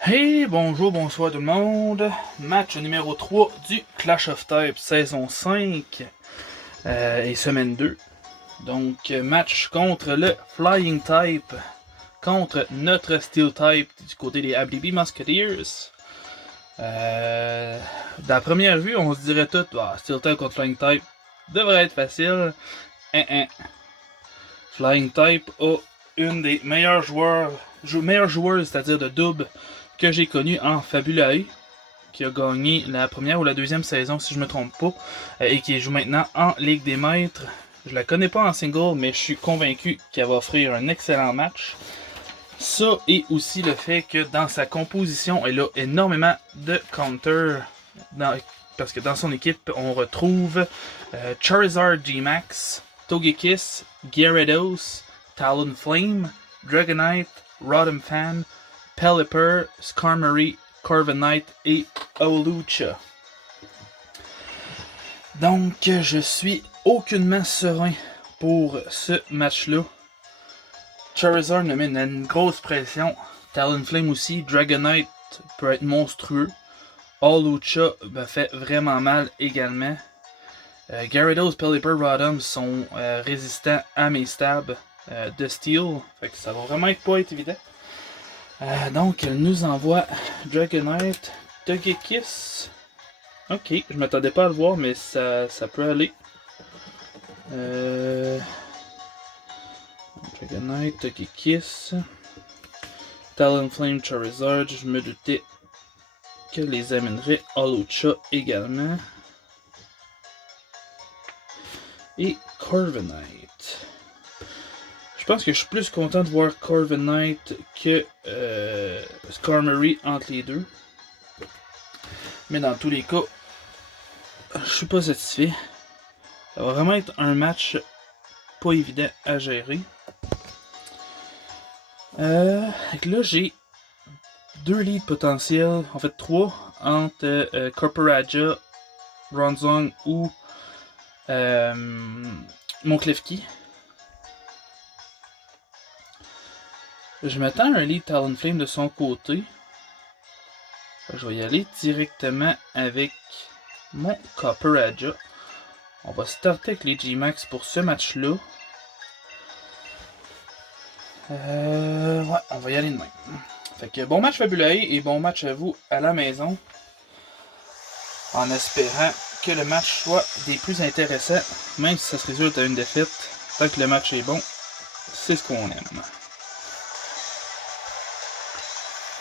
Hey, bonjour, bonsoir tout le monde. Match numéro 3 du Clash of Types saison 5 et semaine 2. Donc, match contre le Flying Type, contre notre Steel Type du côté des ABB Musketeers. De la première vue, on se dirait tout, Steel Type contre Flying Type devrait être facile. Flying Type a une des meilleures joueuses, c'est-à-dire de double, que j'ai connu en Fabulae, qui a gagné la première ou la deuxième saison, si je me trompe pas, et qui joue maintenant en Ligue des Maîtres. Je la connais pas en single, mais je suis convaincu qu'elle va offrir un excellent match. Ça et aussi le fait que dans sa composition, elle a énormément de counter, parce que dans son équipe, on retrouve Charizard G-Max, Togekiss, Gyarados, Talonflame, Dragonite, Rotom-Fan, Pelipper, Skarmory, Corviknight et Hawlucha. Donc, je suis aucunement serein pour ce match-là. Charizard me met une grosse pression. Talonflame aussi. Dragonite peut être monstrueux. Hawlucha me fait vraiment mal également. Gyarados, Pelipper, Rotom sont résistants à mes stabs de Steel. Fait que ça va vraiment pas être évident. Donc, elle nous envoie Dragonite, Togekiss. Ok, je m'attendais pas à le voir, mais ça peut aller. Dragonite, Togekiss. Talonflame, Charizard. Je me doutais que les amènerait. Hawlucha également. Et Corviknight. Je pense que je suis plus content de voir Corviknight que Skarmory entre les deux. Mais dans tous les cas, je suis pas satisfait. Ça va vraiment être un match pas évident à gérer. Là, j'ai 2 leads potentiels, en fait 3, entre Corporaja, Bronzong ou Monklefki. Je m'attends à un lead Talonflame de son côté. Je vais y aller directement avec mon Corporaja. On va starter avec les G-Max pour ce match-là. Ouais, on va y aller de même. Fait que bon match Fabulae et bon match à vous à la maison. En espérant que le match soit des plus intéressants, même si ça se résulte à une défaite. Tant que le match est bon, c'est ce qu'on aime.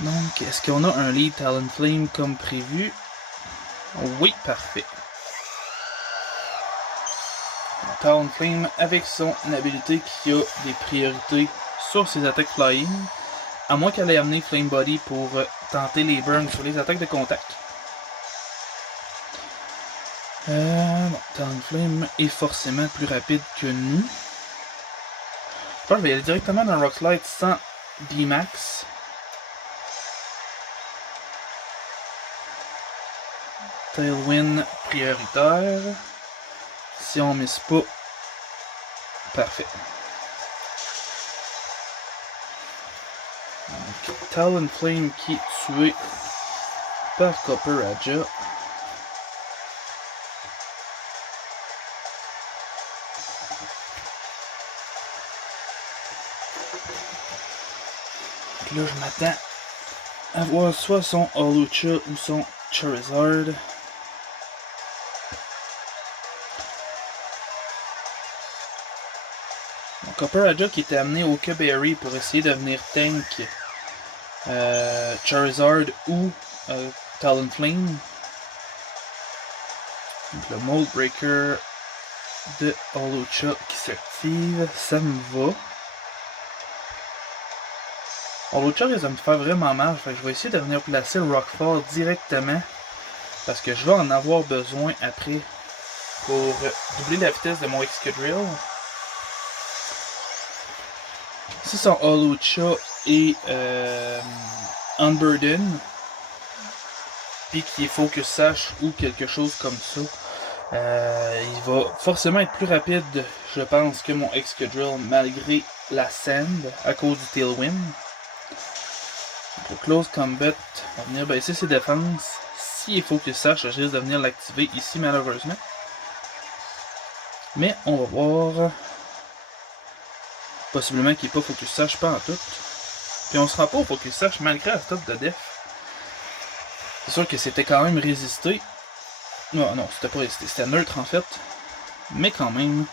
Donc, est-ce qu'on a un lead Talonflame comme prévu? Oui, parfait. Talonflame avec son habilité qui a des priorités sur ses attaques flying. À moins qu'elle ait amené Flame Body pour tenter les burns sur les attaques de contact. Bon, Talonflame est forcément plus rapide que nous. Je pense que je vais y aller directement dans Rock Slide sans D-Max. Tailwind prioritaire. Si on mise pas, parfait. Donc, Talonflame qui est tué par Corporaja. Là, je m'attends à voir soit son Hawlucha ou son Charizard. Donc, Corporaja qui était amené au K-Berry pour essayer de venir tank Charizard ou Talonflame. Donc, le Mold Breaker de Hawlucha qui s'active, ça me va. Hawlucha risque de me faire vraiment mal, fait que je vais essayer de venir placer le Rockfall directement parce que je vais en avoir besoin après pour doubler la vitesse de mon Excadrill. Si son Hawlucha est Unburden, puis qu'il faut que sache ou quelque chose comme ça, il va forcément être plus rapide, je pense, que mon Excadrill malgré la sand à cause du Tailwind. Pour Close Combat, on va venir baisser ses défenses. S'il faut qu'il sache, je risque de venir l'activer ici malheureusement. Mais on va voir. Possiblement qu'il n'est pas Focus Sash, pas en tout. Puis on se rend pas au Focus Sash malgré la stop de def. C'est sûr que c'était quand même résisté. Non, non, c'était pas résisté, c'était neutre en fait. Mais quand même.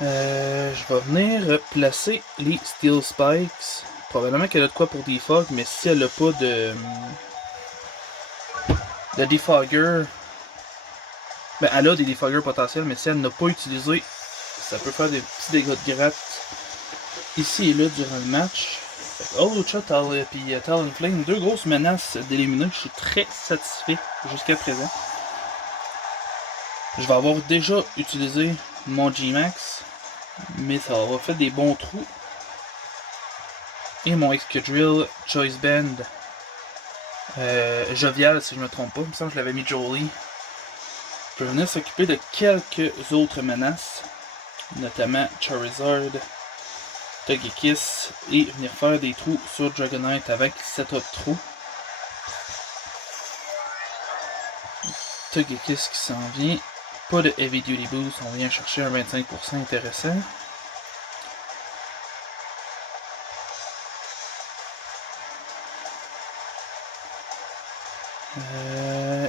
Je vais venir placer les Steel Spikes. Probablement qu'elle a de quoi pour defog, mais si elle n'a pas de defogger, ben elle a des defoggers potentiels, mais si elle n'a pas utilisé, ça peut faire des petits dégâts de gratte ici et là durant le match. Olucha et Talonflame, deux grosses menaces d'éliminer. Je suis très satisfait jusqu'à présent. Je vais avoir déjà utilisé mon G-Max, mais ça va faire des bons trous. Et mon Excadrill Choice Band Jovial, si je me trompe pas. Il me semble que je l'avais mis Jolie. Je vais venir s'occuper de quelques autres menaces, notamment Charizard, Togekiss, et venir faire des trous sur Dragonite avec 7 autres trous. Togekiss qui s'en vient. Pas de Heavy Duty Boost, on vient chercher un 25% intéressant.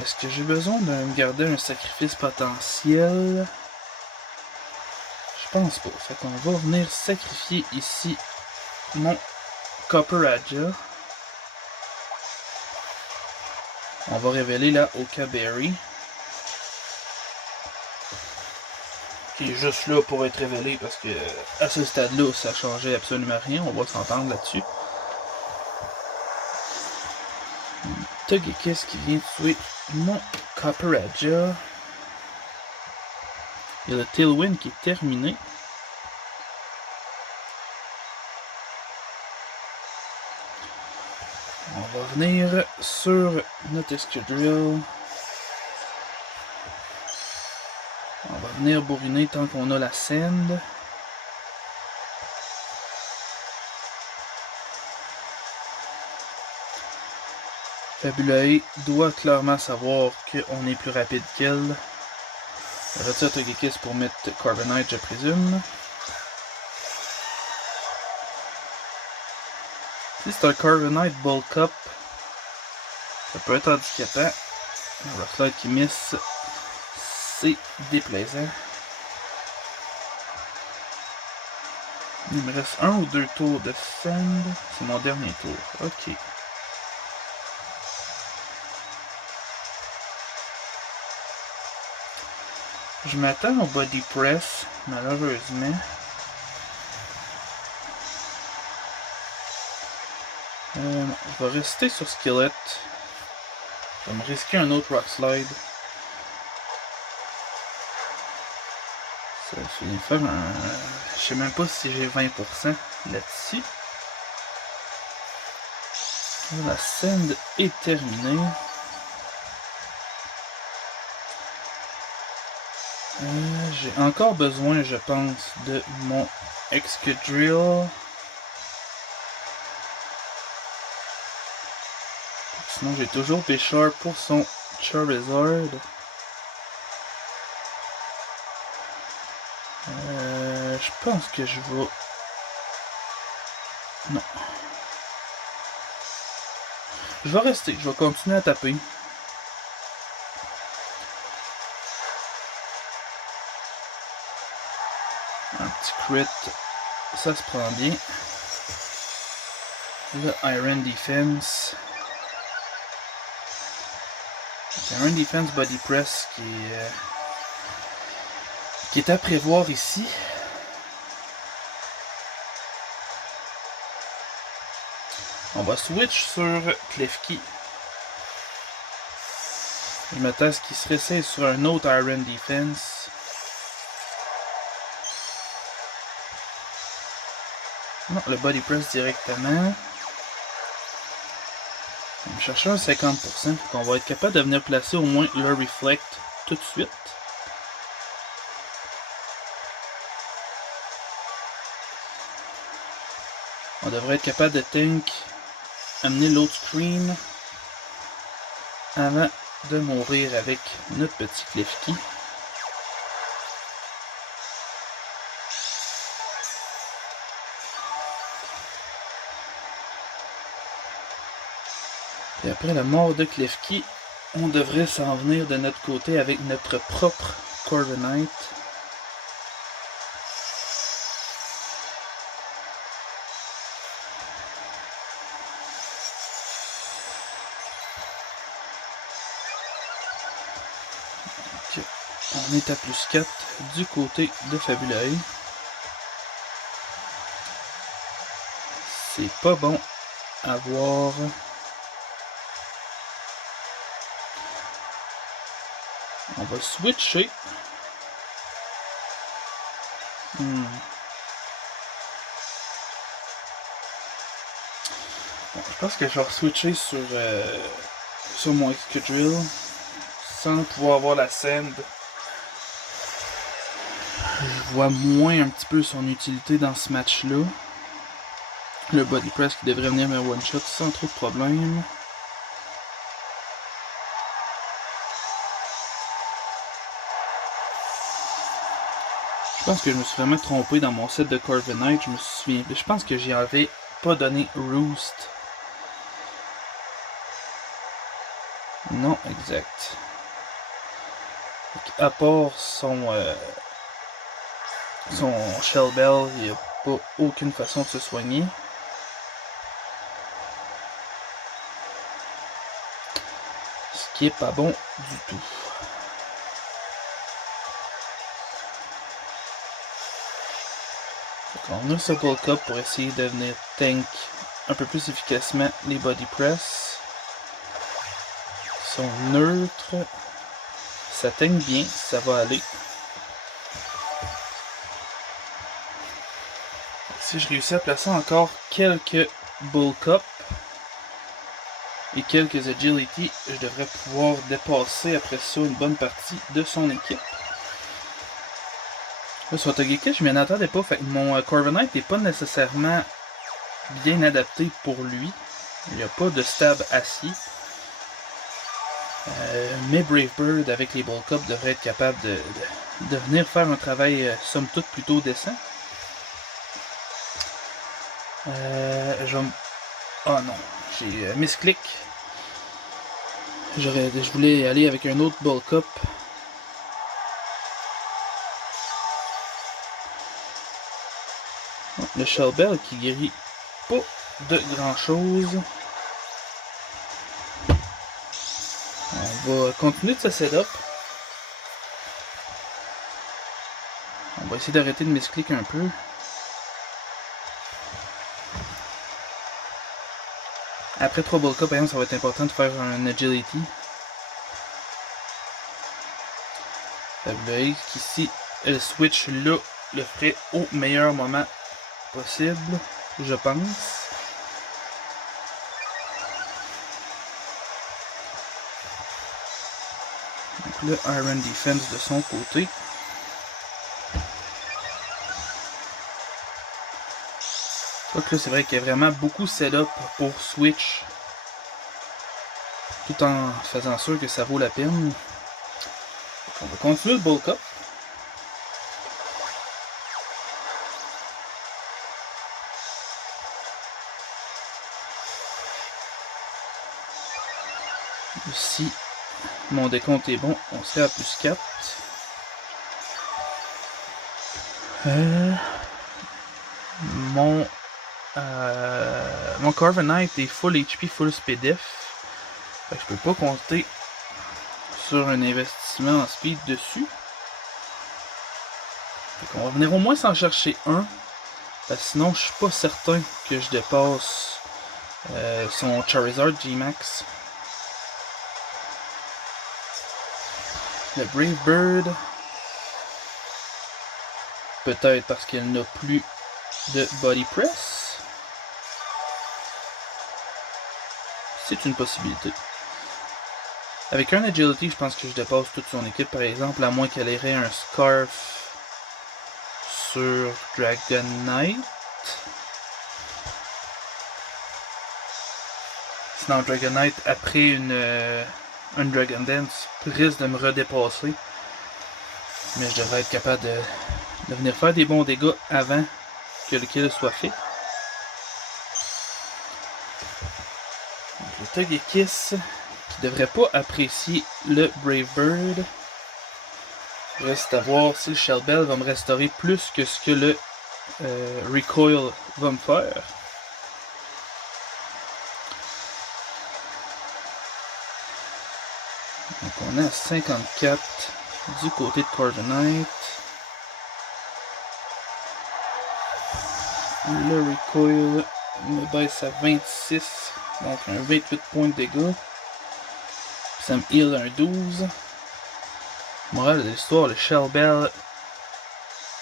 Est-ce que j'ai besoin de me garder un sacrifice potentiel? Je pense pas. Fait qu'on va venir sacrifier ici mon Copperajah. On va révéler la Okaberry. Qui est juste là pour être révélé parce que à ce stade-là, ça changeait absolument rien. On va s'entendre là-dessus. Togekiss qui vient tuer mon Copperajah. Il y a le Tailwind qui est terminé. On va venir sur notre Excadrill. On va venir bourriner tant qu'on a la Sand. Fabulae doit clairement savoir qu'on est plus rapide qu'elle. Je retire Togekiss pour mettre Carbonite, je présume. Si c'est un Carbonite Bulk Up, ça peut être handicapant. Un Rock Slide qui miss, c'est déplaisant. Il me reste un ou deux tours de Sand. C'est mon dernier tour. Ok. Je m'attends au Body Press, malheureusement. Je vais rester sur Skillet. Je vais me risquer un autre Rock Slide. Ça finit de faire un... Je sais même pas si j'ai 20% là-dessus. La Sand est terminée. J'ai encore besoin, je pense, de mon Excadrill. Sinon, j'ai toujours Pêcheur pour son Charizard. Je pense que je vais... Non. Je vais rester, je vais continuer à taper. Un petit crit, ça se prend bien. Le Iron Defense. Iron Defense Body Press qui est à prévoir ici. On va switch sur Klefki. Je m'attends à ce qu'il se réessaye sur un autre Iron Defense. Non, le Body Press directement. On va chercher un 50%, qu'on va être capable de venir placer au moins le Reflect tout de suite. On devrait être capable de tank, amener l'autre screen avant de mourir avec notre petit Klefki. Et après la mort de Klefki, on devrait s'en venir de notre côté avec notre propre Corviknight. On est à plus 4 du côté de Fabulae. C'est pas bon à voir. On va switcher. Je pense que je vais switcher sur mon Excadrill sans pouvoir voir la Sand. Je vois moins un petit peu son utilité dans ce match-là. Le Body Press qui devrait venir me one-shot sans trop de problèmes. Je pense que je me suis vraiment trompé dans mon set de Corviknight. Je pense que j'y avais pas donné Roost. Non, exact. À part son Shell Bell, il n'y a pas aucune façon de se soigner. Ce qui est pas bon du tout. On a ce bulk up pour essayer de venir tank un peu plus efficacement les body press. Ils sont neutres. Ça tank bien, ça va aller. Si je réussis à placer encore quelques bulk up et quelques agility, je devrais pouvoir dépasser après ça une bonne partie de son équipe. Là, sur Togekiss, je m'y attendais pas. Fait que mon Corviknight n'est pas nécessairement bien adapté pour lui. Il n'y a pas de stab assis. Mais Brave Bird avec les bulk up devrait être capable de venir faire un travail somme toute plutôt décent. Oh non, j'ai misclick. Je voulais aller avec un autre bulk up. Le Shell Bell qui guérit pas de grand chose. On va continuer de ce setup. On va essayer d'arrêter de misclick un peu. Après 3 bulk up, par exemple, ça va être important de faire un agility. Le X ici, le switch là, le ferait au meilleur moment possible, je pense. Donc le Iron Defense de son côté. Donc là, c'est vrai qu'il y a vraiment beaucoup de setup pour switch, tout en faisant sûr que ça vaut la peine. Donc on va continuer le bulk up. Si mon décompte est bon, on serait à plus 4. Mon Corviknight est full HP, full speed F. Fait que je peux pas compter sur un investissement en speed dessus. Fait qu'on va venir au moins s'en chercher un. Parce que sinon, je suis pas certain que je dépasse son Charizard G-Max. Le Brave Bird. Peut-être parce qu'elle n'a plus de Body Press. C'est une possibilité. Avec un Agility, je pense que je dépasse toute son équipe, par exemple, à moins qu'elle ait un Scarf sur Dragonite. Sinon, Dragonite, après un Dragon Dance, risque de me redépasser. Mais je devrais être capable de venir faire des bons dégâts avant que le kill soit fait. Donc, le Togekiss, qui devrait pas apprécier le Brave Bird. Reste à voir si le Shell Bell va me restaurer plus que ce que le Recoil va me faire. Donc on est à 54 du côté de Corviknight. Le Recoil me baisse à 26, donc un 28 points de dégâts. Ça me heal un 12. Morale de l'histoire, le Shell Bell,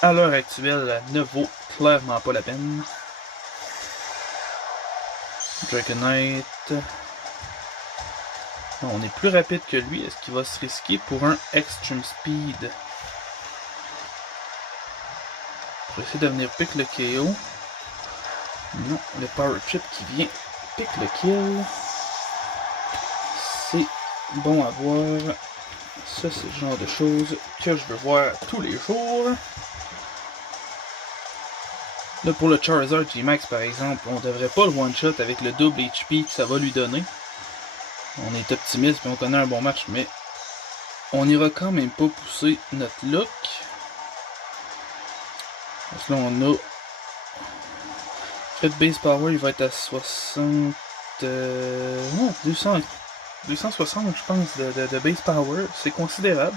à l'heure actuelle, ne vaut clairement pas la peine. Dragonite. On est plus rapide que lui. Est-ce qu'il va se risquer pour un Extreme Speed? Pour essayer de venir pick le KO. Non, le Power Chip qui vient pick le kill. C'est bon à voir. Ça, c'est le genre de choses que je veux voir tous les jours. Là, pour le Charizard G-Max, par exemple, on devrait pas le one-shot avec le double HP que ça va lui donner. On est optimiste et on connaît un bon match, mais on n'ira quand même pas pousser notre look. Parce que là, on a... Fait base power, il va être à 60... 260, je pense, de base power. C'est considérable.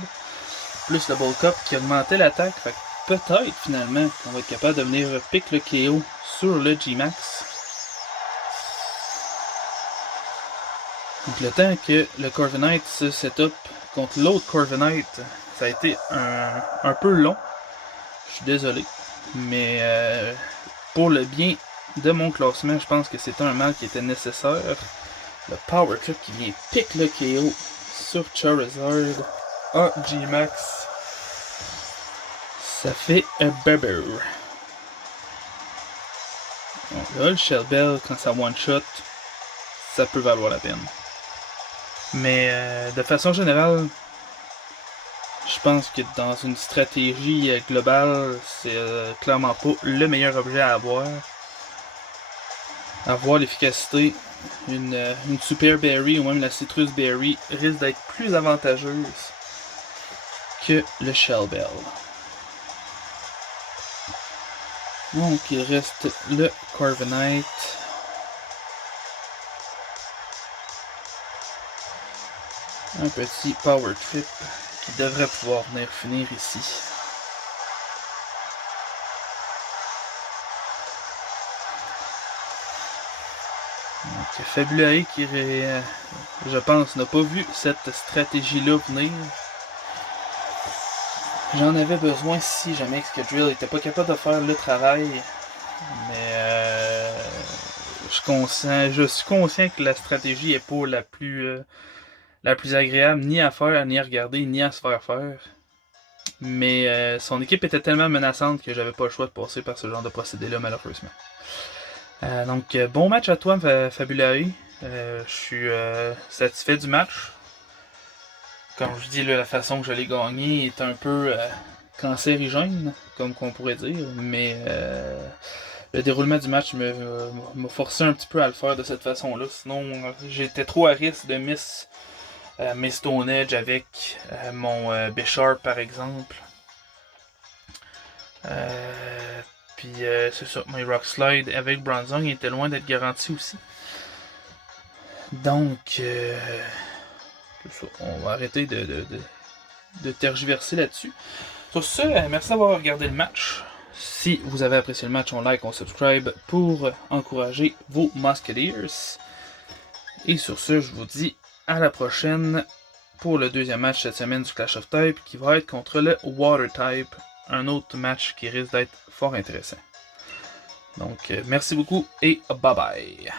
Plus le bulk up qui augmentait l'attaque. Fait que peut-être, finalement, qu'on va être capable de venir pick le KO sur le G-Max. Donc le temps que le Corviknight se setup contre l'autre Corviknight, ça a été un peu long. Je suis désolé. Mais pour le bien de mon classement, je pense que c'était un mal qui était nécessaire. Le Power Trip qui vient pick le KO sur Charizard en G-Max. Ça fait un bubber. Donc là, le Shell Bell, quand ça one-shot, ça peut valoir la peine. Mais de façon générale, je pense que dans une stratégie globale, c'est clairement pas le meilleur objet à avoir. Avoir l'efficacité, une Super Berry ou même la Citrus Berry risque d'être plus avantageuse que le Shell Bell. Donc il reste le Corviknight. Un petit Power Trip qui devrait pouvoir venir finir ici. Donc Fabulae qui, je pense, n'a pas vu cette stratégie-là venir. J'en avais besoin si jamais Excadrill n'était pas capable de faire le travail. Mais je suis conscient que la stratégie n'est pas la plus agréable ni à faire, ni à regarder, ni à se faire faire. Mais son équipe était tellement menaçante que j'avais pas le choix de passer par ce genre de procédé-là, malheureusement. Donc, bon match à toi, Fabulae. Je suis satisfait du match. Comme je dis, là, la façon que je l'ai gagné est un peu cancérigène, comme qu'on pourrait dire. Mais le déroulement du match m'a forcé un petit peu à le faire de cette façon-là. Sinon, j'étais trop à risque de miss mes Stone Edge avec mon Bisharp, par exemple. Puis c'est ça, mes Rock Slide avec Bronzong était loin d'être garanti aussi. Donc, c'est ça, on va arrêter de tergiverser là-dessus. Sur ce, merci d'avoir regardé le match. Si vous avez apprécié le match, on like, on subscribe pour encourager vos Musketeers. Et sur ce, je vous dis à la prochaine pour le deuxième match cette semaine du Clash of Type qui va être contre le Water Type. Un autre match qui risque d'être fort intéressant. Donc, merci beaucoup et bye bye.